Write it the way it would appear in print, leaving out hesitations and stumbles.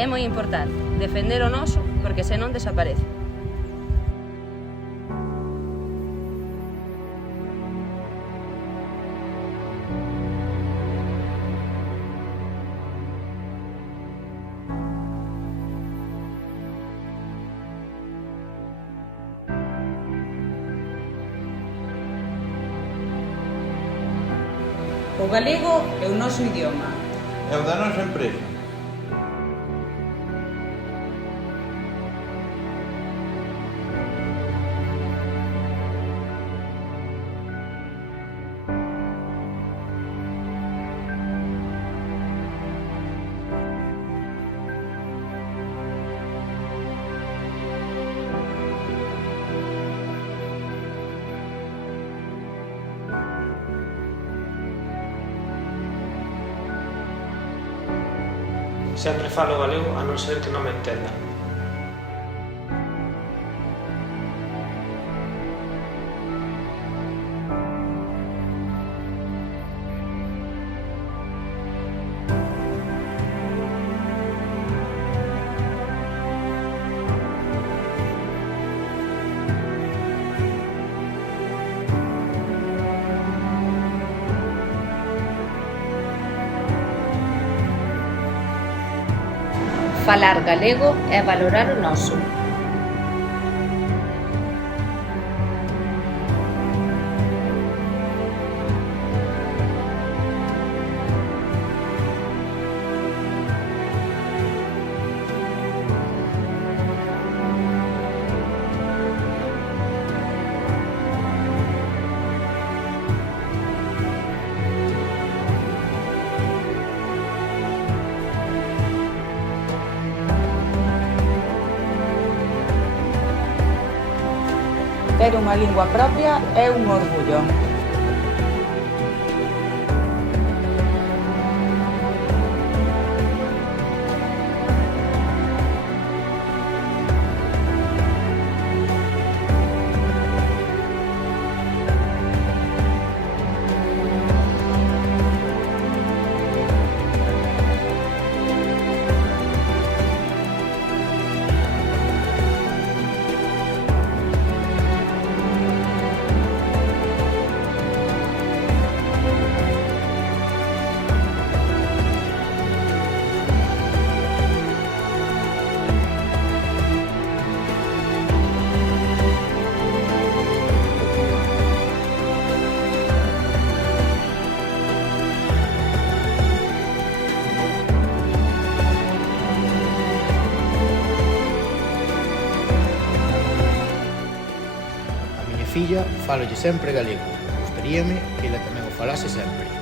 É moi importante defender o noso porque senón desaparece. O galego é o noso idioma. É o da nosa empresa. Sempre falo galego a non ser que non me entendan. Falar galego é valorar o noso. Ter unha lingua propia é un orgullo. A miña filla fálalle sempre galego. Gustaríame que ela tamén o falase sempre.